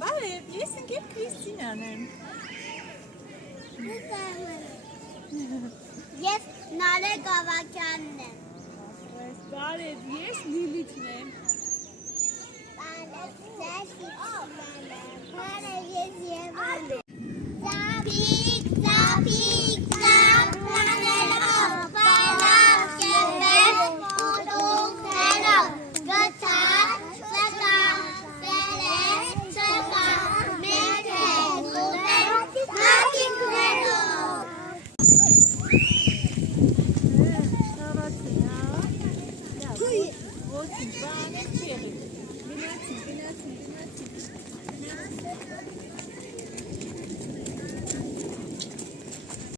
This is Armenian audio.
Բարև, ես ընկեր Քրիստինան եմ։ Ես Նարեկ Ավագյանն եմ։ Բարև, ես Լիլիթն եմ։ Բարև, ես Եվան եմ։ Ծափիկ, ծափիկ։